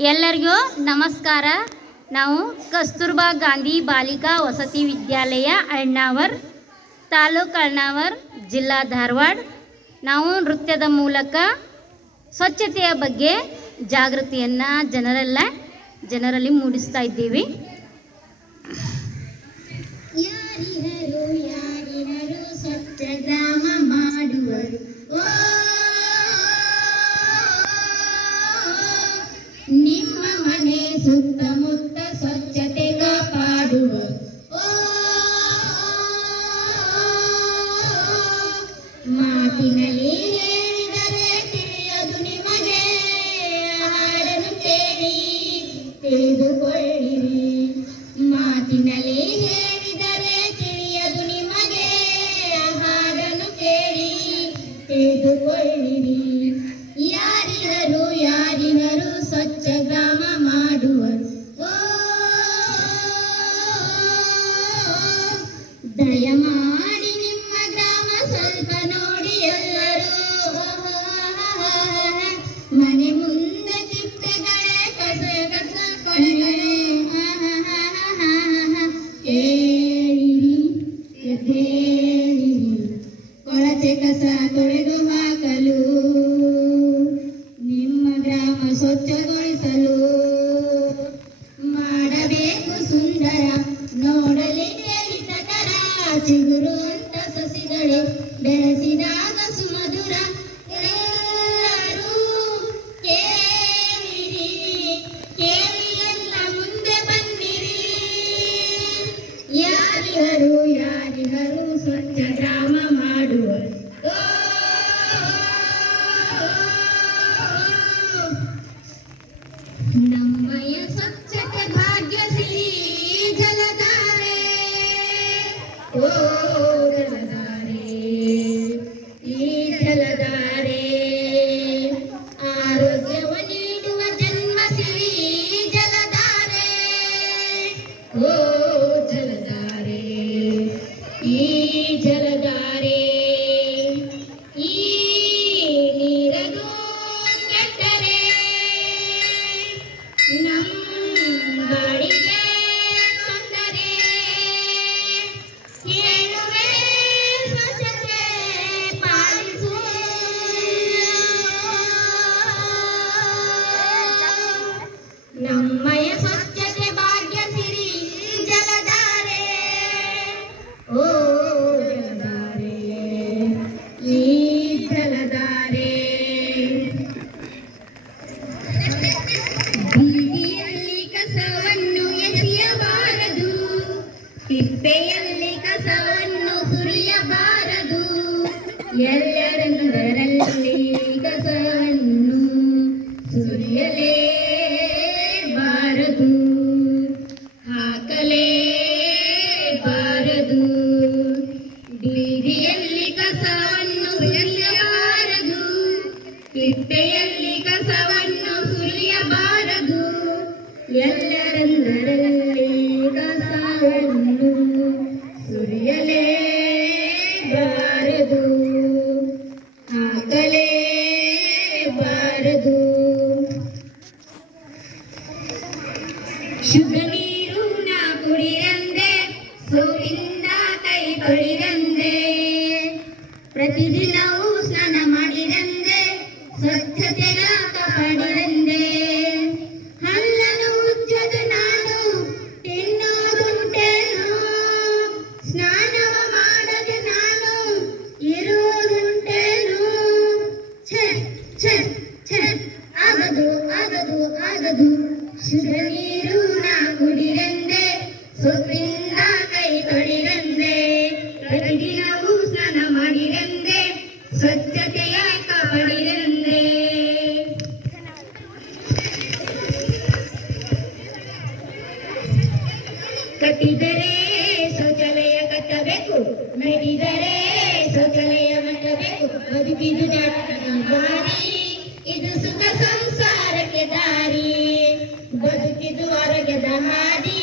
ಎಲ್ಲರಿಗೂ ನಮಸ್ಕಾರ. ನಾವು ಕಸ್ತೂರ್ಬಾ ಗಾಂಧಿ ಬಾಲಿಕಾ ವಸತಿ ವಿದ್ಯಾಲಯ ಅಳ್ನಾವರ್, ತಾಲೂಕು ಅಳ್ನಾವರ್, ಜಿಲ್ಲಾ ಧಾರವಾಡ. ನಾವು ನೃತ್ಯದ ಮೂಲಕ ಸ್ವಚ್ಛತೆಯ ಬಗ್ಗೆ ಜಾಗೃತಿಯನ್ನು ಜನರಲ್ಲಿ ಮೂಡಿಸ್ತಾ ಇದ್ದೀವಿ. ಯಾರಿಹರು ಸ್ವಚ್ಛ ಗ್ರಾಮ ಮಾಡುವರು, ನಿಮ್ಮ ಮನೆ ಸುತ್ತಮುತ್ತ ಸ್ವಚ್ಛತೆ ಕಾಪಾಡುವರು. ಮಾತಿನಲ್ಲಿ ಹೇಳಿದರೆ ತಿಳಿಯದು ನಿಮಗೆ, ಹಾಡನ್ನು ಕೇಳಿ ತಿಳಿದುಕೊಳ್ಳಿರಿ. ಮಾತಿನಲ್ಲಿ ಹೇಳಿದರೆ ತಿಳಿಯದು ನಿಮಗೆ, ಹಾಡನ್ನು ಕೇಳಿ ತಿಳಿದುಕೊಳ್ಳಿರಿ. ಯಾರಿಹರು ಸ್ವಚ್ಛ ಗ್ರಾಮ ಮಾಡುವರು, ದಯಮಾಡಿ ನಿಮ್ಮ ಗ್ರಾಮ ಸ್ವಲ್ಪ ನೋಡಿ ಎಲ್ಲರೂ. ಮನೆ ಮುಂದೆ ತಿಪ್ಪೆಗಳೇ ಕಸ ಕಸ ಕೊಳೆಗಳೇ, ಕೇಳಿರಿ ಎದ್ದೇಳಿರಿ, ಕೊಳಚೆ ಕಸ ತೊಳೆದು ಹಾಕಲು, ನಿಮ್ಮ ಗ್ರಾಮ ಸ್ವಚ್ಛಗೊಳಿಸಲು ಮಾಡಬೇಕು ಸುಂದರ, ನೋಡಲಿಕ್ಕೆ ಹಿತಕರ. ಚಿಗುರುವಂತ ಸಸಿಗಳು ಬೆಳೆಸಿದಾಗ ಸುಮಧುರ. ಎಲ್ಲರೂ ಕೇಳಿರಿ, ಕೇಳಿ ಎಲ್ಲ ಮುಂದೆ ಬಂದಿರಿ. ಯಾರಿಹರು ಸ್ವಚ್ಛ ಗ್ರಾಮ ಮಾಡುವರು, ನಮ್ಮಯ ಸ್ವಚ್ಛತೆ ಭಾಗ್ಯಶ್ರೀ ಜಲಧಾರೆ. ಓ ಜಲಧಾರೆ, ಈ ಜಲಧಾರೆ ಆರೋಗ್ಯವ ನೀಡುವ ಜನ್ಮಸಿರಿ ಜಲಧಾರೆ. ಓ ಜಲಧಾರೆ, ಈ ಜಲಧಾರೆ, ಈ ನೀರದು ಕೆಟ್ಟರೆ ನಮ್ಮಗಳಿಗೆ ತೊಂದರೆ. ಹೇಳುವೆ ಸ್ವಚ್ಛತೆ ಪಾಲಿಸು, ನಮ್ಮಯ ಸ್ವಚ್ಛತೆ ಭಾಗ್ಯಸಿರಿ ಜಲಧಾರೆ. ಓ ಜಲಧಾರೆ, ಈ ಜಲಧಾರೆ, ಬೀದಿಯಲ್ಲಿ ಕಸವನ್ನು ಎಸೆಯಬಾರದು, ತಿಪ್ಪೆಯಲ್ಲಿ ಕಸವನ್ನು ಸುರಿಯಬಾರದು. ಎಲ್ಲರಂದರಲ್ಲಿ ಕಸವನ್ನು ಸುರಿಯಲೇಬಾರದು, ಹಾಕಲೇಬಾರದು. ಬೀದಿಯಲ್ಲಿ ಕಸವನ್ನು ಸುರಿಯಬಾರದು, ತಿಪ್ಪೆಯಲ್ಲಿ ಕಸವನ್ನು ಸುರಿಯಬಾರದು. ಎಲ್ಲರಂದರಲ್ಲಿ ಕಸವನ್ನು ಸುರಿಯಲೇಬಾರದು, ಹಾಕಲೇಬಾರದು. ಶುದ್ಧ ನೀರು ನಾ ಕುಡಿಯಂದೆ, ಸೋಪಿನಿಂದ ಕೈ ತೊಳಿದಂದೆ, ಪ್ರತಿದಿನವೂ ಸ್ನಾನ ಮಾಡಿದಂದೆ, ಸ್ವಚ್ಛತೆಯ ಕಾಪಾಡಿದಂದೆ. ಹಲ್ಲನ್ನು ಉಜ್ಜದು ನಾನು, ತಿನ್ನೋದುಂಟೇನು, ಸ್ನಾನವ ಮಾಡದೆ ನಾನು ಇರುವುದುಂಟೇನು. ಛೆ ಛೆ ಛೆ, ಆಗದು ಆಗದು ಆಗದು. ಶುದ್ಧ ನೀರು ನಾ ಕುಡಿದಂದೆ, ಸೋಪಿನಿಂದ ಕೈ ತೊಳಿದಂದೆ, ಪ್ರತಿದಿನವೂ ಸ್ನಾನ ಮಾಡಿದಂದೆ, ಸ್ವಚ್ಛತೆಯ ಕಾಪಾಡಿದಂದೆ. ಕಟ್ಟಿದರೆ ಶೌಚಾಲಯ ಕಟ್ಟಬೇಕು, ನಡೆದರೆ ಶೌಚಾಲಯ ಮಾಡಬೇಕು. ಬದುಕಿದು ಜಾಟಕದ ದಾರಿ, ಇದು ಸುಖ ಸಂಸಾರಕ್ಕೆ ದಾರಿ, ಬದುಕಿದು ಆರೋಗ್ಯದ ಹಾದಿ.